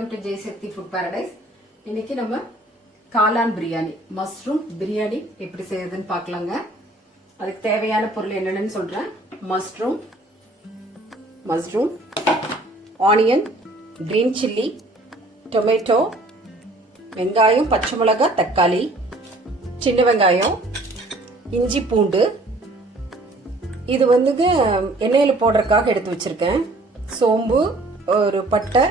Welcome to Jayasakthi food Paradise. இன்னைக்கு நம்ம காளான் பிரியாணி, மஷ்ரூம் பிரியாணி எப்படி செய்யறதுன்னு பார்க்கலாங்க. அதுக்கு தேவையான பொருள் என்னென்னு சொல்றேன். Mushroom, onion, green chilli, tomato, வெங்காயம், பச்சை மிளகாய், தக்காளி, சின்ன வெங்காயம், இஞ்சி, பூண்டு. இது வந்துங்க எண்ணெயில் போடுறதுக்காக எடுத்து வச்சிருக்கேன். சோம்பு, ஒரு பட்டை,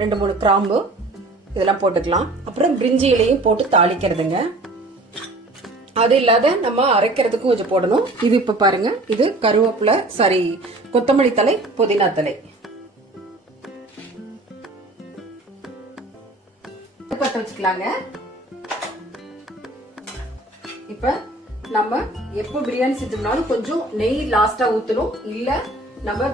2-3 கிராம்பு இதெல்லாம் போட்டுக்கலாம். அப்புறம் பிரிஞ்சி இலையும் போட்டு தாளிக்கிறதுங்க. அது இல்லாத நம்ம அரைக்கிறதுக்கும் கொஞ்சம் போடணும். இது இப்ப பாருங்க, இது கருவேப்பிலை, கொத்தமல்லி தழை, புதினா தழை. பத்த வச்சுக்கலாங்க. இப்ப நம்ம எப்போ பிரியாணி செஞ்சோம்னாலும் கொஞ்சம் நெய் லாஸ்டா ஊத்தணும். இல்ல நம்ம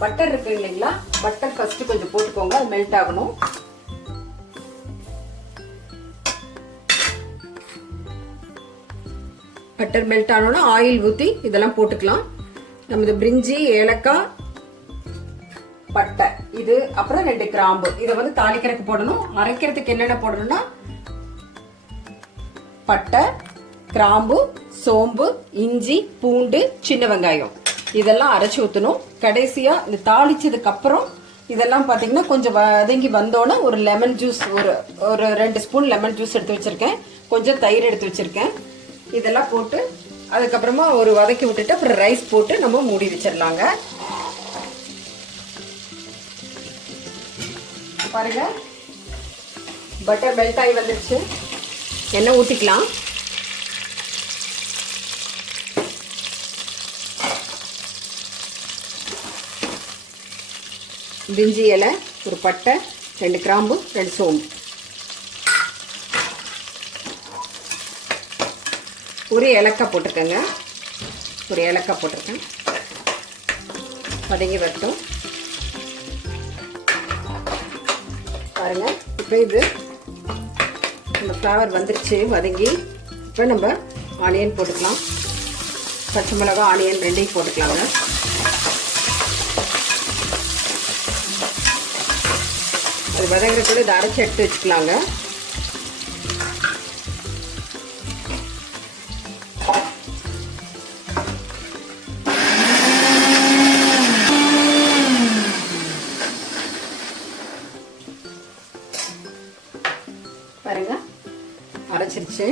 பட்டர் இருக்கு இல்லைங்களா, பட்டர் ஃபர்ஸ்ட் கொஞ்சம் போட்டுக்கோங்க, அது மெல்ட் ஆகணும். பட்டர் மெல்ட் ஆனோன்னா ஆயில் ஊத்தி இதெல்லாம் போட்டுக்கலாம். நம்ம இது பிரிஞ்சி, ஏலக்காய், பட்டை, இது அப்புறம் 2 கிராம்பு இதை வந்து தாளிக்கிறதுக்கு போடணும். அரைக்கிறதுக்கு என்னென்ன போடணும்னா பட்டை, கிராம்பு, சோம்பு, இஞ்சி, பூண்டு, சின்ன வெங்காயம் இதெல்லாம் அரைச்சி ஊற்றணும். கடைசியா இந்த தாளிச்சதுக்கு அப்புறம் இதெல்லாம் பாத்தீங்கன்னா கொஞ்சம் வதங்கி வந்தோன்னே ஒரு லெமன் ஜூஸ், ஒரு 2 ஸ்பூன் லெமன் ஜூஸ் எடுத்து வச்சிருக்கேன். கொஞ்சம் தயிர் எடுத்து வச்சிருக்கேன். இதெல்லாம் போட்டு அதுக்கப்புறமா ஒரு வதக்கி விட்டுட்டு அப்புறம் ரைஸ் போட்டு நம்ம மூடி வச்சிடலாங்க. பாருங்க, பட்டர் மெல்ட் ஆகி வந்துருச்சு. எண்ணெய் ஊற்றிக்கலாம். பிரிஞ்சி இலை, ஒரு பட்டை, 2 கிராம்பு, 2 சோம்பு, ஒரு ஏலக்காய் போட்டிருக்கேங்க. ஒரு ஏலக்காய் போட்டிருக்கேன். வதங்கி வரட்டும். பாருங்க, இப்போ இது நம்ம ஃப்ளவர் வந்துருச்சு வதங்கி. இப்போ நம்ம ஆனியன் போட்டுக்கலாம். பச்சை மிளகாய், ஆனியன் 2 போட்டுக்கலாங்க. அது வதங்குறதுக்குள்ள இதை அரைச்சி எடுத்து வச்சுக்கலாங்க. பாருங்க, அரைச்சிருச்சு.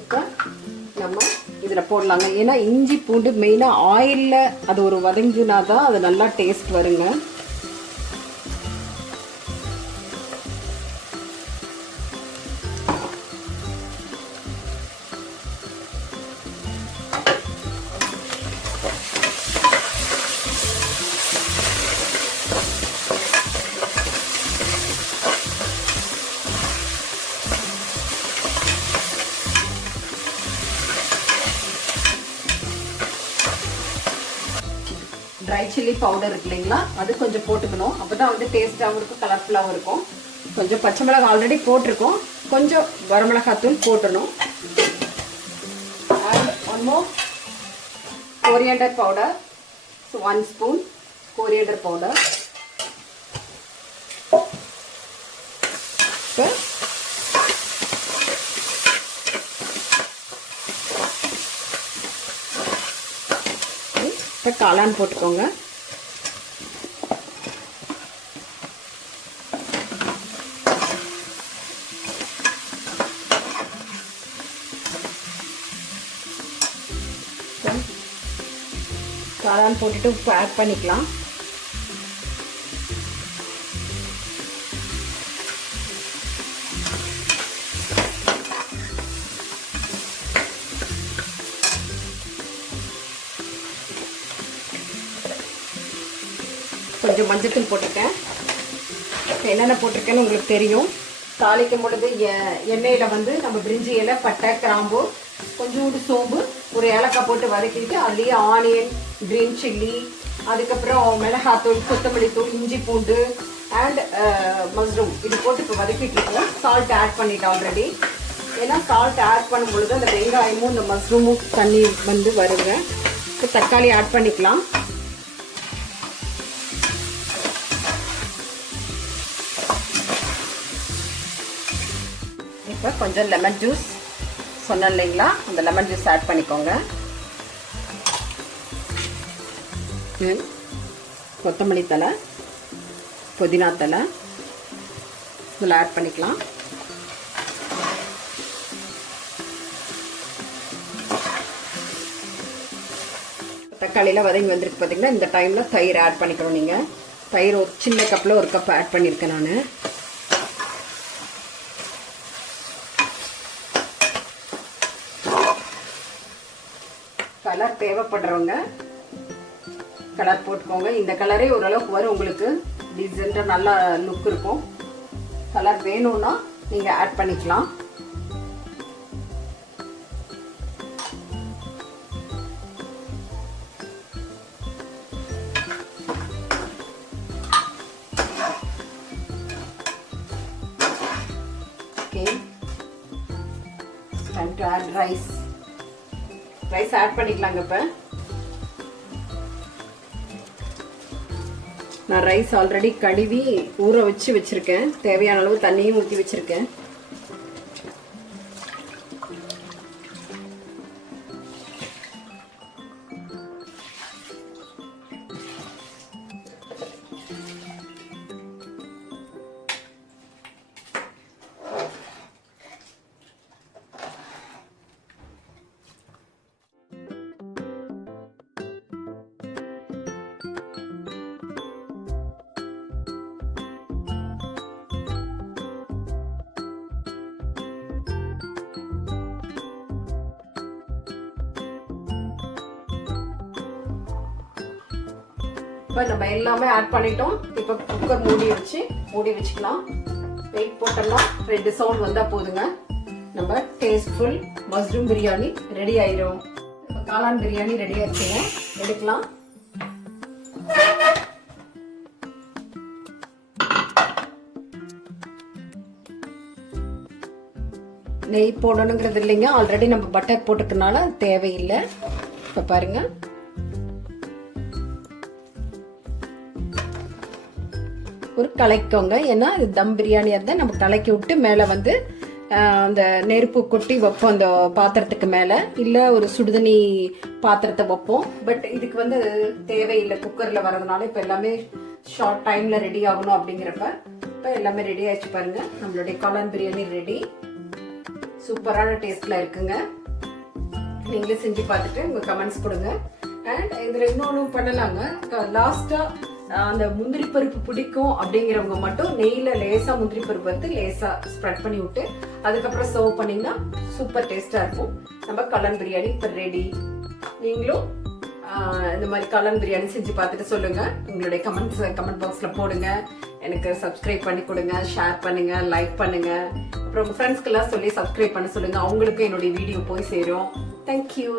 இப்போ நம்ம இதில் போடலாங்க. ஏன்னா இஞ்சி பூண்டு மெயினாக ஆயிலில் அது ஒரு வதங்கினா தான் அது நல்லா டேஸ்ட் வருங்க. ட்ரை சில்லி பவுடர் இருக்கு இல்லைங்களா, அது கொஞ்சம் போட்டுக்கணும். அப்பதான் வந்து டேஸ்டாகவும் இருக்கும், கலர்ஃபுல்லாகவும் இருக்கும். கொஞ்சம் பச்சை மிளகாய் ஆல்ரெடி போட்டிருக்கோம். கொஞ்சம் வரமிளகாத்தூள் போட்டணும். And 1 more coriander powder. 1 spoon coriander powder. இப்போ காளான் போட்டுக்கோங்க. காளான் போட்டுட்டு உப்பு ஆட் பண்ணிக்கலாம். கொஞ்சம் மஞ்சத்தூள் போட்டிருக்கேன். என்னென்ன போட்டிருக்கேன்னு உங்களுக்கு தெரியும். தாளிக்கும் பொழுது எண்ணெயில் வந்து நம்ம பிரிஞ்சி இலை, பட்டை, கிராம்பு, கொஞ்சோண்டு சோம்பு, ஒரு ஏலக்காய் போட்டு வதக்கிட்டு அதுலேயே ஆனியன், கிரீன் சில்லி, அதுக்கப்புறம் மிளகாத்தூள், கொத்தமல்லி தூள், இஞ்சி பூண்டு அண்ட் மஷ்ரூம் இது போட்டு இப்போ வதக்கிட்டு இருக்கோம். சால்ட் ஆட் பண்ணிட்டோம் ஆல்ரெடி. ஏன்னா சால்ட் ஆட் பண்ணும் பொழுது அந்த வெங்காயமும் இந்த மஷ்ரூமும் தண்ணி வந்து வருங்க. இப்போ தக்காளி ஆட் பண்ணிக்கலாம். இப்போ கொஞ்சம் லெமன் ஜூஸ் சொன்னேன் இல்லைங்களா, அந்த லெமன் ஜூஸ் ஆட் பண்ணிக்கோங்க. கொத்தமல்லி தழை, புதினா தழை இதில் ஆட் பண்ணிக்கலாம். தக்காளியில் வதங்கி வந்திருக்கு பார்த்தீங்கன்னா, இந்த டைமில் தயிர் ஆட் பண்ணிக்கணும். நீங்கள் தயிர் ஒரு சின்ன கப்பில் ஒரு கப் ஆட் பண்ணியிருக்கேன் நான். கலர் தேவைப்படுறவங்க கலர் போட்டுக்கோங்க. இந்த கலரே ஓரளவுக்கு வரும் உங்களுக்கு, டீசெண்டாக நல்லா லுக் இருக்கும். கலர் வேணும்னா நீங்கள் ஆட் பண்ணிக்கலாம். Okay, time to add rice. Rice add பண்ணிக்கலாங்க. இப்போ நான் ரைஸ் ஆல்ரெடி கழுவி ஊற வச்சு வச்சிருக்கேன். தேவையான அளவு தண்ணியும் ஊற்றி வச்சிருக்கேன். இப்போ நம்ம எல்லாமே ஆட் பண்ணிட்டோம். இப்போ குக்கர் மூடி வச்சுக்கலாம். வெயிட் போட்டோம்னா 2 சவுண்ட் வந்தால் போதுங்க. நம்ம டேஸ்ட்ஃபுல் மஷ்ரூம் பிரியாணி ரெடி ஆயிடும். காளான் பிரியாணி ரெடி ஆயிடுச்சுங்க. எடுக்கலாம். நெய் போடணுங்கிறது இல்லைங்க, ஆல்ரெடி நம்ம பட்டர் போட்டுக்கனால தேவையில்லை. இப்போ பாருங்க, ஒரு கலக்கிக்கோங்க. ஏன்னா இது தம் பிரியாணியாக இருந்தால் நம்ம கலக்கி விட்டு மேலே வந்து அந்த நெருப்பு கொட்டி வைப்போம் அந்த பாத்திரத்துக்கு மேலே, இல்லை ஒரு சுடுதண்ணி பாத்திரத்தை வைப்போம். பட் இதுக்கு வந்து தேவையில்லை, குக்கரில் வரதுனால இப்போ எல்லாமே ஷார்ட் டைமில் ரெடி ஆகணும் அப்படிங்கிறப்ப இப்போ எல்லாமே ரெடி ஆயிடுச்சு. பாருங்க, நம்மளுடைய காளான் பிரியாணி ரெடி. சூப்பரான டேஸ்ட்ல இருக்குங்க. நீங்களே செஞ்சு பார்த்துட்டு உங்க கமெண்ட்ஸ் கொடுங்க. அண்ட் இதுல இன்னொன்னு பண்ணலாங்க. லாஸ்டா அந்த முந்திரி பருப்பு பிடிக்கும் அப்படிங்கிறவங்க மட்டும் நெய்ல லேசா முந்திரி பருப்பு வந்து லேசா ஸ்ப்ரெட் பண்ணி விட்டு அதுக்கப்புறம் சர்வ் பண்ணீங்கன்னா சூப்பர் டேஸ்டா இருக்கும். நம்ம காளான் பிரியாணி இப்போ ரெடி. நீங்களும் இந்த மாதிரி காளான் பிரியாணி செஞ்சு பார்த்துட்டு சொல்லுங்க. உங்களுடைய கமெண்ட் பாக்ஸ்ல போடுங்க. எனக்கு சப்ஸ்கிரைப் பண்ணி கொடுங்க, ஷேர் பண்ணுங்க, லைக் பண்ணுங்க. அப்புறம் உங்க ஃப்ரெண்ட்ஸ்க்கு எல்லாம் சொல்லி சப்ஸ்கிரைப் பண்ண சொல்லுங்க. அவங்களுக்கும் என்னுடைய வீடியோ போய் சேரும். தேங்க்யூ.